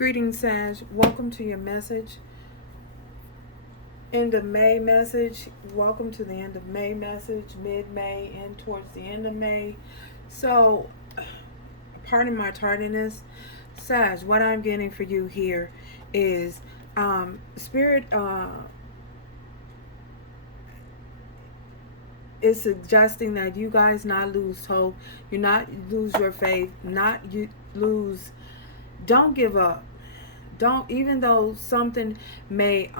Greetings, Sag. Welcome to your message. End of May message. Welcome to the end of May message. Mid-May and towards the end of May. So, pardon my tardiness. Sag, what I'm getting for you here is Spirit is suggesting that you guys not lose hope. You not lose your faith. Don't give up. Don't, even though something may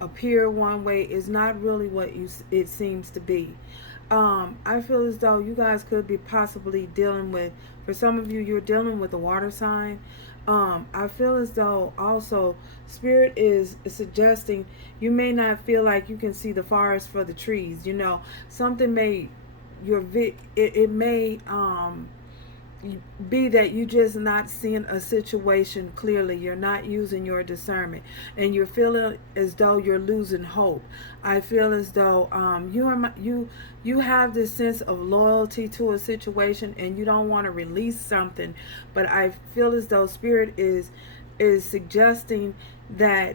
appear one way, is not really what it seems to be. I feel as though you guys could be possibly dealing with, for some of you, you're dealing with a water sign. I feel as though also Spirit is suggesting you may not feel like you can see the forest for the trees. You know, something may, it may be that you just not seeing a situation clearly. You're not using your discernment, and you're feeling as though you're losing hope. I feel as though you have this sense of loyalty to a situation, and you don't want to release something. But I feel as though Spirit is suggesting that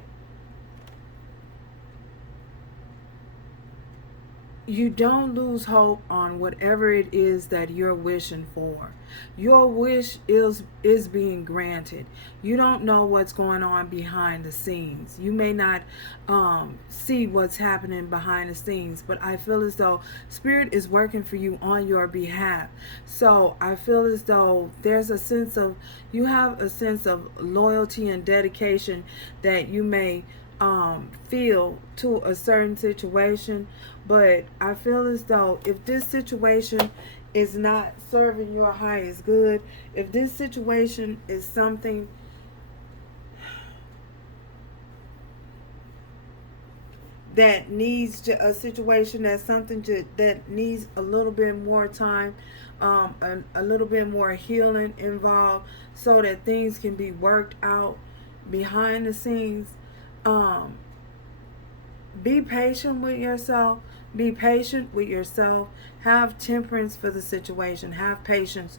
you don't lose hope on whatever it is that you're wishing for. Your wish is being granted. You don't know what's going on behind the scenes. You may not see what's happening behind the scenes, but I feel as though Spirit is working for you on your behalf. So I feel as though there's a sense of, you have a sense of loyalty and dedication that you may feel to a certain situation. But I feel as though if this situation is not serving your highest good, if this situation is something that needs a situation that's something that needs a little bit more time, a little bit more healing involved, so that things can be worked out behind the scenes. Be patient with yourself. Be patient with yourself. Have temperance for the situation. Have patience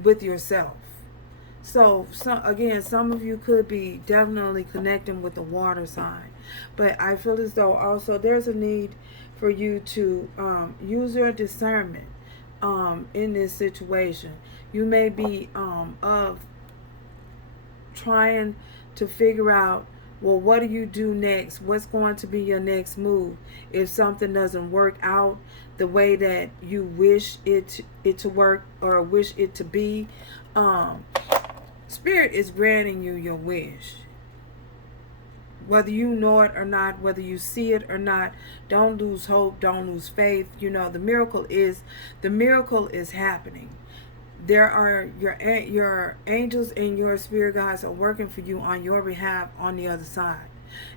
with yourself. So, again, some of you could be definitely connecting with the water sign. But I feel as though also there's a need for you to use your discernment in this situation. You may be trying to figure out, well, what do you do next? What's going to be your next move if something doesn't work out the way that you wish it to work or wish it to be? Spirit is granting you your wish. Whether you know it or not, whether you see it or not, don't lose hope, don't lose faith. You know, the miracle is happening. There are your angels and your spirit guides are working for you on your behalf on the other side.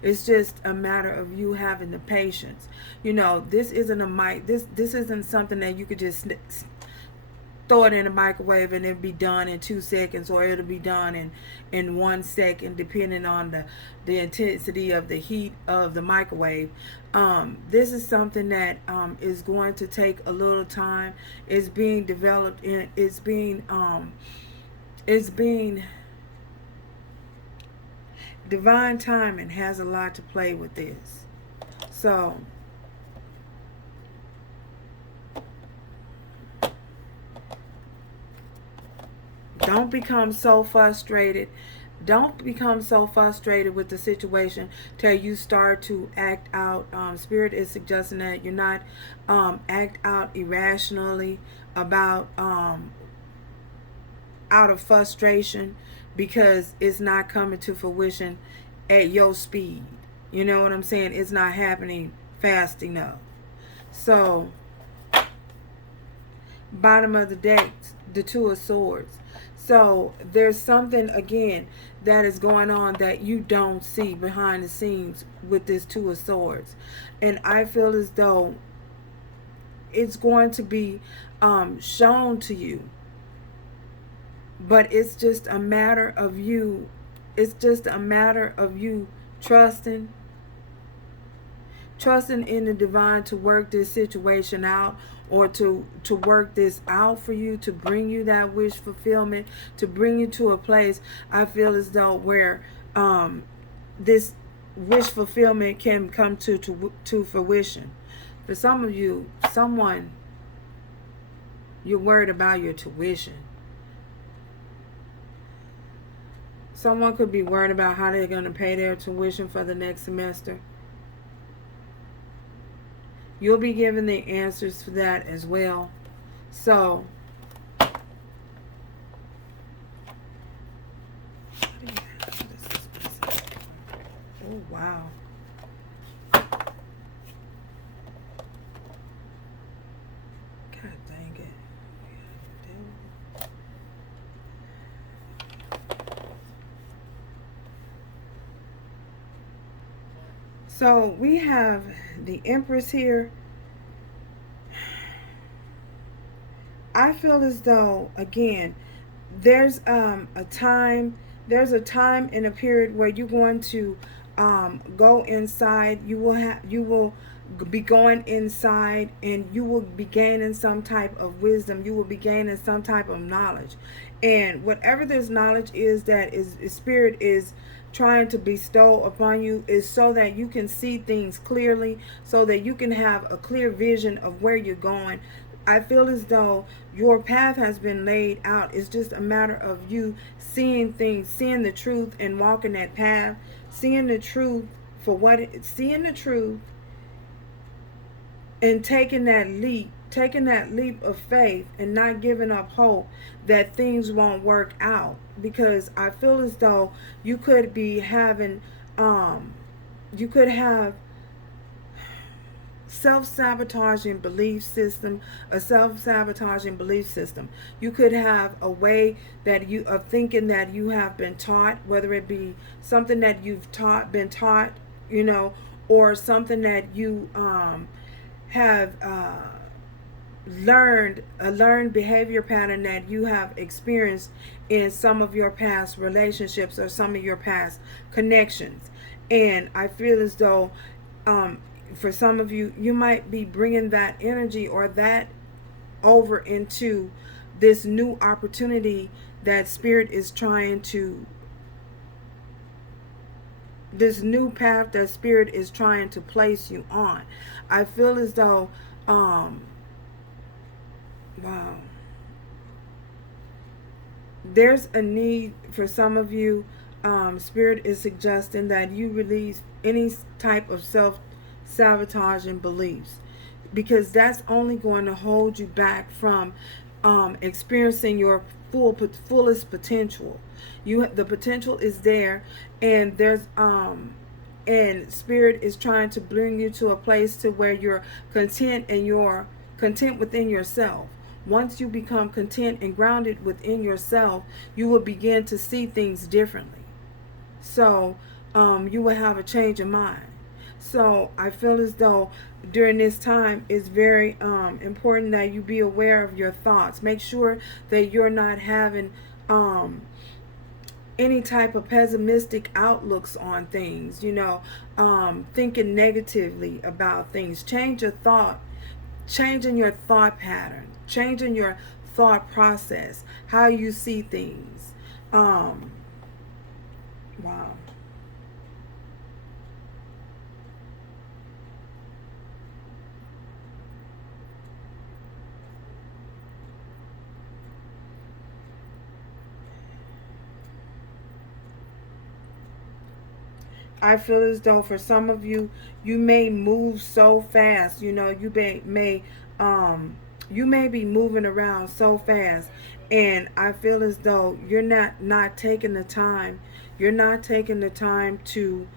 It's just a matter of you having the patience. You know, this isn't this isn't something that you could just throw it in a microwave and it'll be done in 2 seconds, or it'll be done in 1 second, depending on the intensity of the heat of the microwave. This is something that is going to take a little time. It's being developed, and it's being divine timing has a lot to play with this. So don't become so frustrated. Don't become so frustrated with the situation till you start to act out. Spirit is suggesting that you're not act out irrationally about out of frustration because it's not coming to fruition at your speed. You know what I'm saying? It's not happening fast enough. So, bottom of the deck, the Two of Swords. So there's something, again, that is going on that you don't see behind the scenes with this Two of Swords. And I feel as though it's going to be shown to you. But it's just a matter of you. It's just a matter of you trusting in the divine to work this situation out, or to work this out for you, to bring you that wish fulfillment, to bring you to a place, I feel as though, where this wish fulfillment can come to fruition. For some of you, you're worried about your tuition. Someone could be worried about how they're going to pay their tuition for the next semester. You'll be given the answers for that as well. So, oh wow. God dang it. So we have the Empress here. I feel as though, again, there's a time in a period where you're going to go inside. You will be going inside, and you will be gaining some type of wisdom. You will be gaining some type of knowledge, and whatever this knowledge is that is spirit is trying to bestow upon you, is so that you can see things clearly, so that you can have a clear vision of where you're going. I feel as though your path has been laid out. It's just a matter of you seeing things, seeing the truth, and walking that path, seeing the truth for what seeing the truth, and taking that leap of faith, and not giving up hope that things won't work out. Because I feel as though you could be having you could have self-sabotaging belief system, a self-sabotaging belief system. You could have a way that you of thinking that you have been taught, whether it be something that you've been taught, or something that you have learned, a learned behavior pattern that you have experienced in some of your past relationships or some of your past connections. And I feel as though for some of you, you might be bringing that energy or that over into this new opportunity that spirit is trying to, this new path that spirit is trying to place you on. I feel as though wow, there's a need for some of you. Spirit is suggesting that you release any type of self-sabotaging beliefs, because that's only going to hold you back from experiencing your fullest potential. The potential is there, and and spirit is trying to bring you to a place to where you're content, and you're content within yourself. Once you become content and grounded within yourself, you will begin to see things differently. So you will have a change of mind. So I feel as though during this time it's very important that you be aware of your thoughts. Make sure that you're not having any type of pessimistic outlooks on things, thinking negatively about things. Change your thought, changing your thought pattern, changing your thought process, how you see things. Wow. I feel as though for some of you, you may move so fast. You may be moving around so fast, and I feel as though you're not taking the time. You're not taking the time to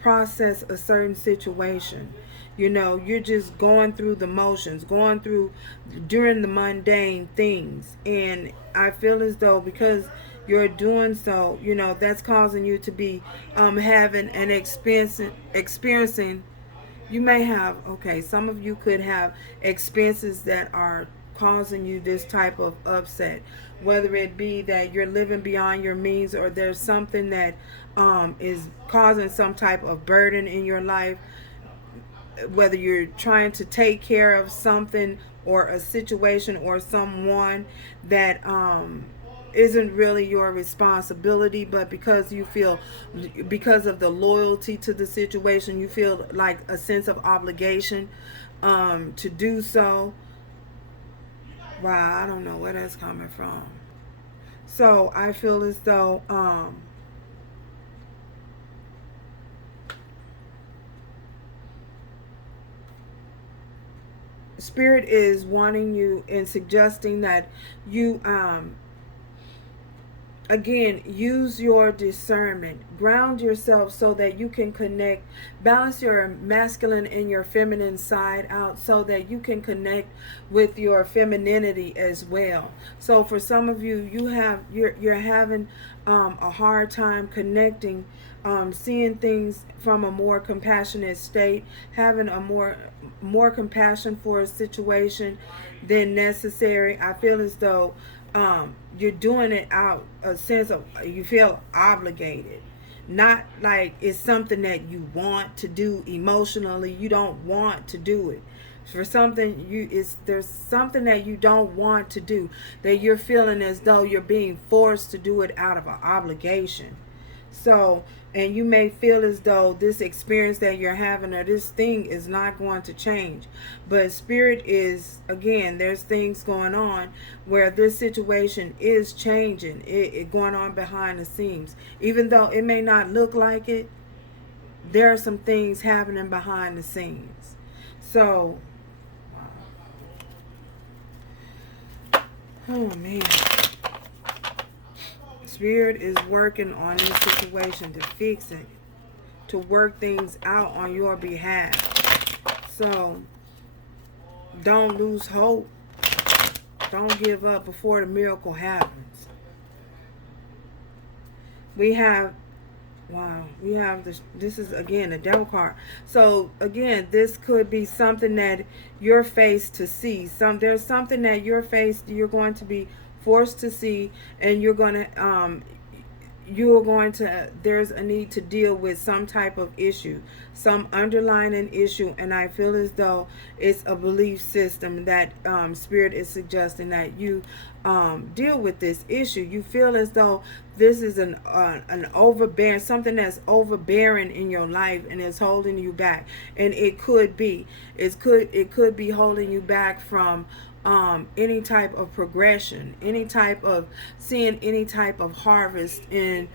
process a certain situation. You're just going through the motions, during the mundane things. And I feel as though because you're doing so, that's causing you to be having an experiencing. You may have, some of you could have expenses that are causing you this type of upset, whether it be that you're living beyond your means, or there's something that is causing some type of burden in your life. whether you're trying to take care of something or a situation or someone that isn't really your responsibility, but because you feel, because of the loyalty to the situation, you feel like a sense of obligation to do so. Wow, I don't know where that's coming from. So I feel as though Spirit is wanting you and suggesting that you again, use your discernment. Ground yourself so that you can connect. Balance your masculine and your feminine side out so that you can connect with your femininity as well. So for some of you, you're having a hard time connecting, seeing things from a more compassionate state, having a more compassion for a situation than necessary. I feel as though you're doing it out a sense of, you feel obligated, not like it's something that you want to do emotionally. You don't want to do it. For something, there's something that you don't want to do, that you're feeling as though you're being forced to do it out of an obligation. So, and you may feel as though this experience that you're having or this thing is not going to change. But Spirit is, again, there's things going on where this situation is changing. It going on behind the scenes. Even though it may not look like it, there are some things happening behind the scenes. So, oh man. Spirit is working on this situation to fix it, to work things out on your behalf. So don't lose hope. Don't give up before the miracle happens. We have, wow, we have this is again a devil card. So again, this could be something that you're faced to see. There's something that you're going to be forced to see, and there's a need to deal with some type of issue, some underlying issue, and I feel as though it's a belief system that Spirit is suggesting that you deal with this issue. You feel as though this is an overbearing, something that's overbearing in your life and is holding you back, and it could be holding you back from any type of progression, any type of seeing any type of harvest in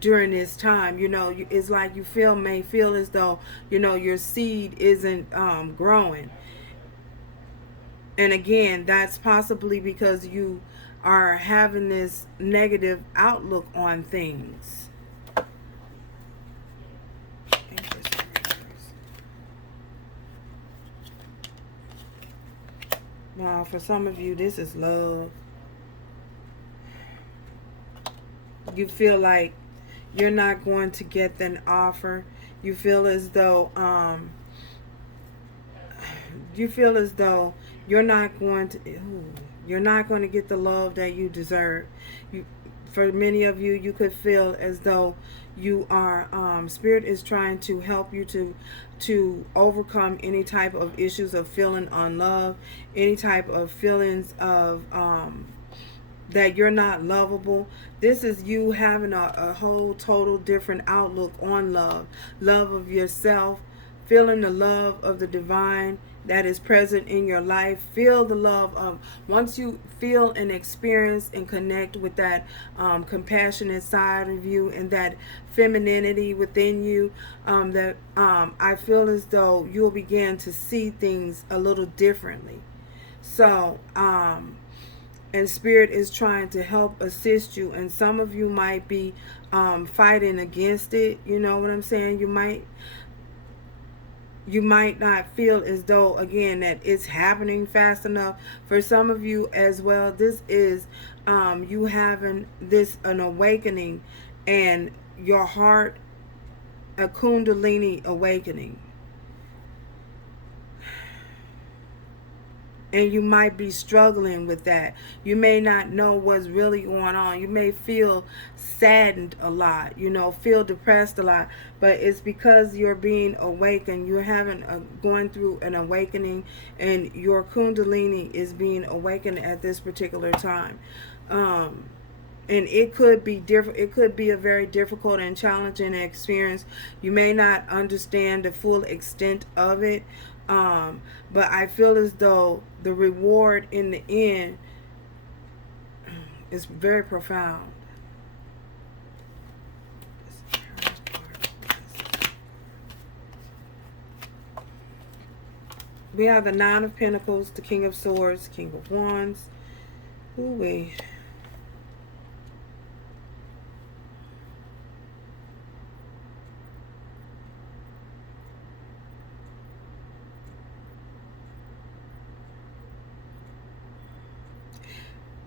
during this time. It's like you may feel as though your seed isn't growing, and again, that's possibly because you are having this negative outlook on things. Wow, for some of you, this is love. You feel like you're not going to get an offer. You feel as though you're not going to get the love that you deserve. For many of you, you could feel as though you are Spirit is trying to help you to overcome any type of issues of feeling unloved, any type of feelings of that you're not lovable. This is you having a whole total different outlook on love of yourself, feeling the love of the divine that is present in your life. Feel the love of, once you feel and experience and connect with that compassionate side of you and that femininity within you, I feel as though you'll begin to see things a little differently. So and Spirit is trying to help assist you, and some of you might be fighting against it. You know what I'm saying? You might not feel as though, again, that it's happening fast enough. For some of you as well, this is you having an awakening, and your heart, a kundalini awakening. And you might be struggling with that. You may not know what's really going on. You may feel saddened a lot, feel depressed a lot. But it's because you're being awakened. You're going through an awakening, and your kundalini is being awakened at this particular time. And it could be different. It could be a very difficult and challenging experience. You may not understand the full extent of it, but I feel as though the reward in the end is very profound. We have the Nine of Pentacles, the King of Swords, King of Wands. Ooh-wee.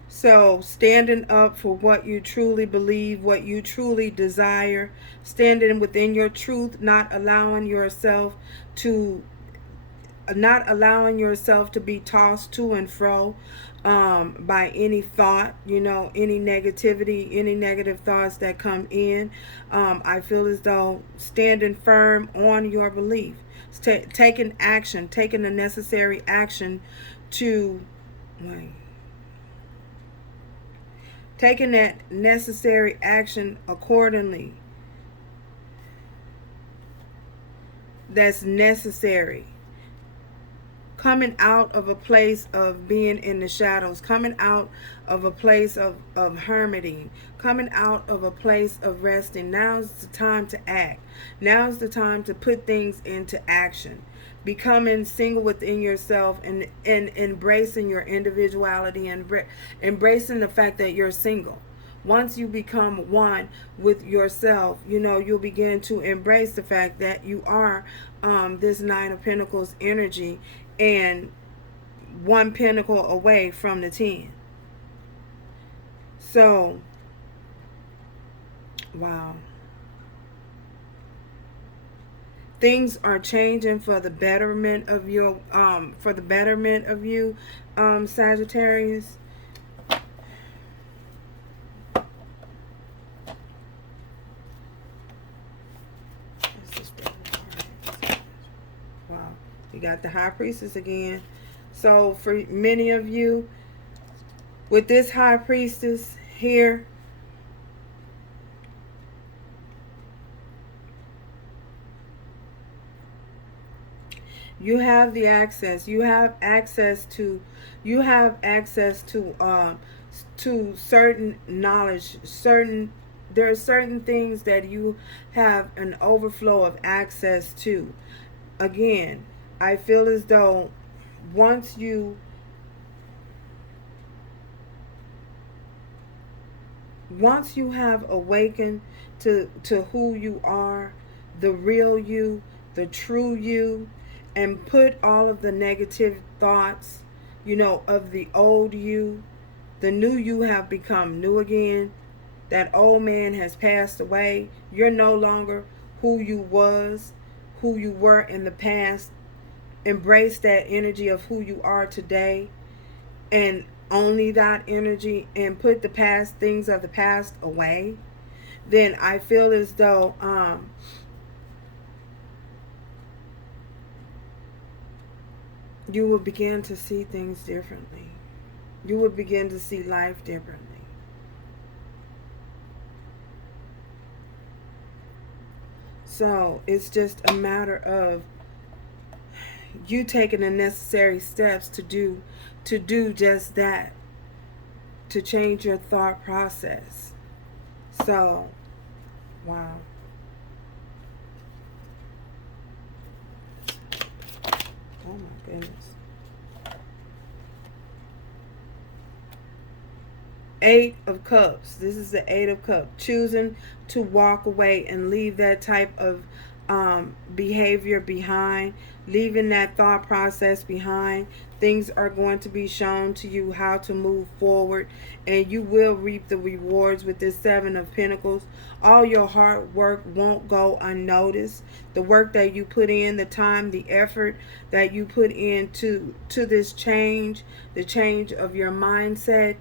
So, standing up for what you truly believe, what you truly desire, standing within your truth, not allowing yourself to be tossed to and fro by any thought, any negativity, any negative thoughts that come in. I feel as though standing firm on your belief, taking action, taking the necessary action to... taking that necessary action accordingly that's necessary. Coming out of a place of being in the shadows, coming out of a place of hermiting, coming out of a place of resting. Now's the time to act. Now's the time to put things into action. Becoming single within yourself and embracing your individuality and embracing the fact that you're single. Once you become one with yourself, you'll begin to embrace the fact that you are this Nine of Pentacles energy and one pentacle away from the 10. So, wow. Things are changing for the betterment of you, Sagittarius. Wow, you got the High Priestess again. So for many of you, with this High Priestess here, you have the access. You have access to certain knowledge. There are certain things that you have an overflow of access to. Again, I feel as though once you have awakened to who you are, the real you, the true you, and put all of the negative thoughts, of the old you, the new you have become new again. That old man has passed away. You're no longer who you were in the past. Embrace that energy of who you are today, and only that energy, and put the past things of the past away. Then I feel as though you will begin to see things differently. You will begin to see life differently. So it's just a matter of you taking the necessary steps to do just that, to change your thought process. So, wow. Oh my goodness. Eight of Cups. This is the Eight of Cups. Choosing to walk away and leave that type of behavior behind, leaving that thought process behind. Things are going to be shown to you how to move forward, and you will reap the rewards with this Seven of Pentacles. All your hard work won't go unnoticed. The work that you put in, the time, the effort that you put into this change, the change of your mindset,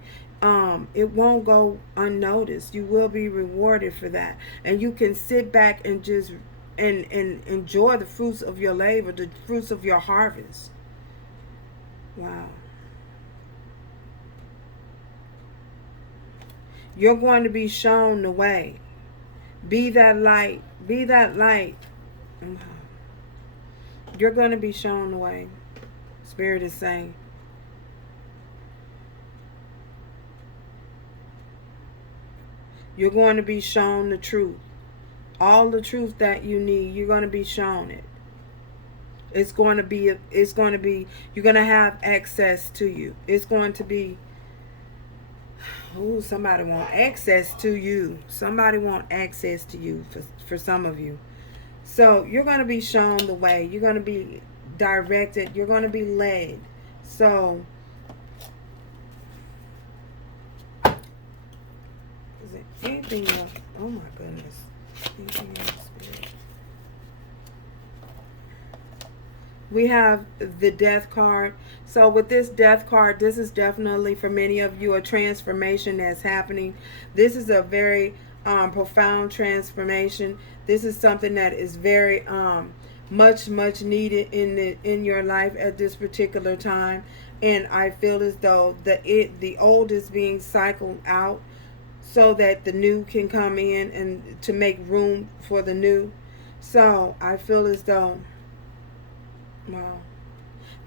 it won't go unnoticed. You will be rewarded for that, and you can sit back and just and enjoy the fruits of your labor, the fruits of your harvest. Wow. You're going to be shown the way. Be that light. Be that light. You're going to be shown the way. Spirit is saying. You're going to be shown the truth. All the truth that you need, you're going to be shown it. It's going to be, you're going to have access to you. It's going to be, oh, somebody want access to you. Somebody want access to you for some of you. So you're going to be shown the way. You're going to be directed. You're going to be led. So, is it anything else? Oh my goodness. Anything else, Spirit? We have the Death card. So with this Death card, this is definitely for many of you a transformation that's happening. This is a very profound transformation. This is something that is very much needed in your life at this particular time. And I feel as though the old is being cycled out so that the new can come in and to make room for the new. So I feel as though, wow,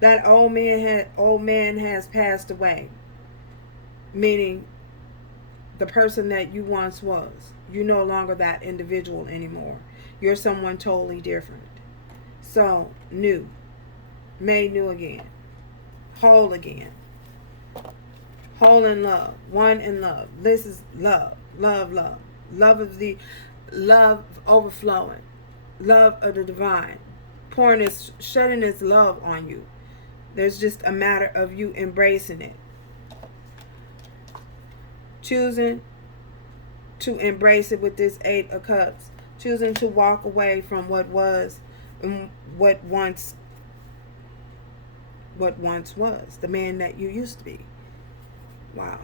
that old man has passed away, meaning the person that you once was. You're no longer that individual anymore. You're someone totally different. So new, made new again, whole again, whole in love, one in love. This is love, love, love, love of the love overflowing, love of the divine. Pouring this, shedding this love on you. There's just a matter of you embracing it. Choosing to embrace it with this Eight of Cups. Choosing to walk away from what was and what once was. The man that you used to be. Wow.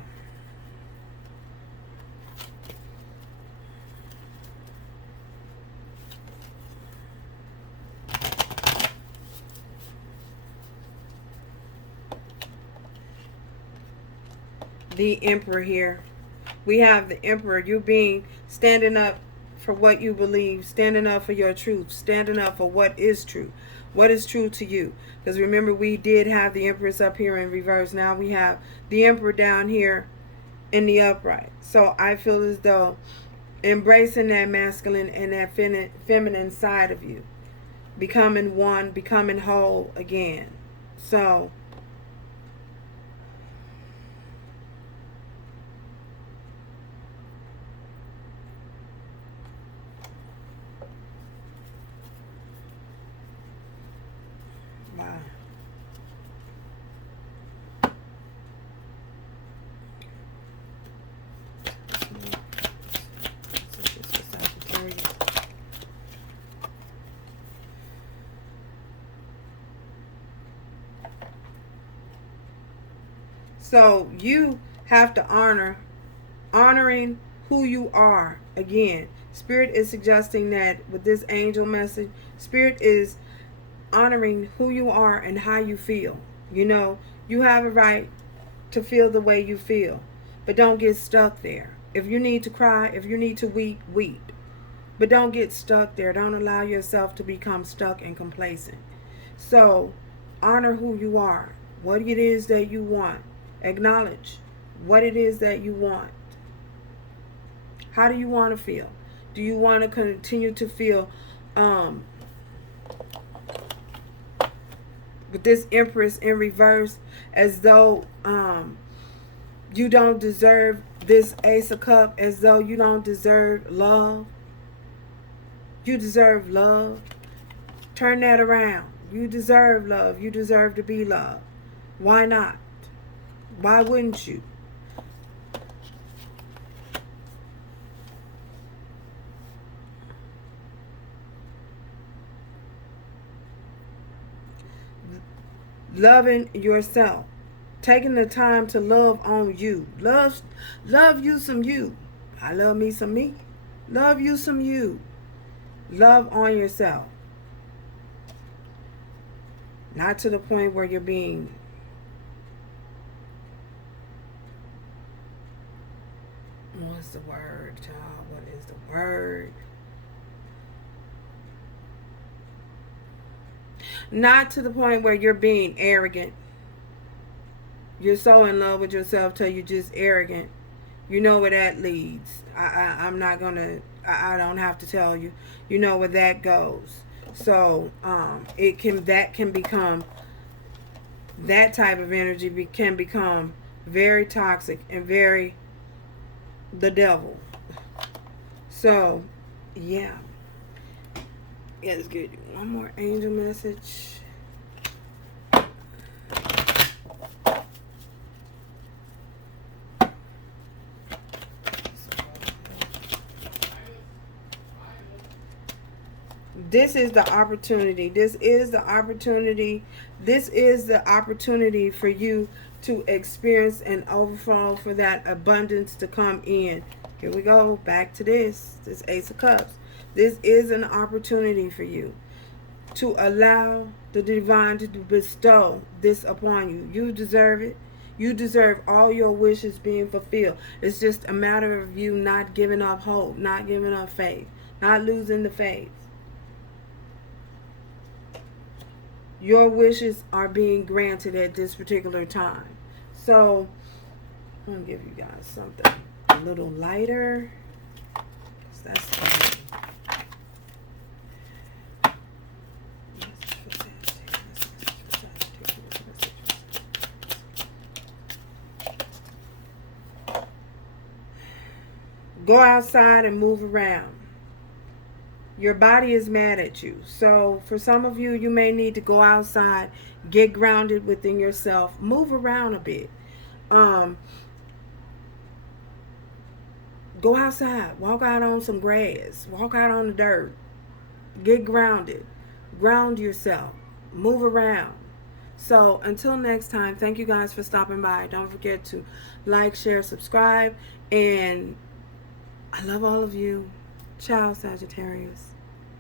The Emperor here. We have the Emperor. You're standing up for what you believe, standing up for your truth, standing up for what is true. What is true to you? Because remember, we did have the Empress up here in reverse. Now we have the Emperor down here in the upright. So I feel as though embracing that masculine and that feminine side of you, becoming one, becoming whole again. So wow. So you have to honoring who you are. Again, Spirit is suggesting that with this angel message, Spirit is honoring who you are and how you feel. You know, you have a right to feel the way you feel, but don't get stuck there. If you need to cry, if you need to weep, weep. But don't get stuck there. Don't allow yourself to become stuck and complacent. So honor who you are, what it is that you want. Acknowledge what it is that you want. How do you want to feel? Do you want to continue to feel with this Empress in reverse as though you don't deserve this Ace of Cups, as though you don't deserve love? You deserve love. Turn that around. You deserve love. You deserve to be loved. Why not? Why wouldn't you? Loving yourself. Taking the time to love on you. Love you some you. I love me some me. Love you some you. Love on yourself. Not to the point where you're being what's the word, child? What is the word? Not to the point where you're being arrogant. You're so in love with yourself till you're just arrogant. You know where that leads. I'm not gonna. I don't have to tell you. You know where that goes. So that can become, that type of energy can become very toxic and very the devil. So yeah. Yeah, let's get one more angel message. This is the opportunity. This is the opportunity. This is the opportunity for you to experience an overflow, for that abundance to come in. Here we go. Back to this Ace of Cups. This is an opportunity for you to allow the divine to bestow this upon you. You deserve it. You deserve all your wishes being fulfilled. It's just a matter of you not giving up hope, not giving up faith, not losing the faith. Your wishes are being granted at this particular time. So, I'm going to give you guys something a little lighter. That's go outside and move around. Your body is mad at you. So for some of you, you may need to go outside, get grounded within yourself, move around a bit. Go outside, walk out on some grass, walk out on the dirt, get grounded, ground yourself, move around. So until next time, thank you guys for stopping by. Don't forget to like, share, subscribe, and I love all of you. Ciao, Sagittarius.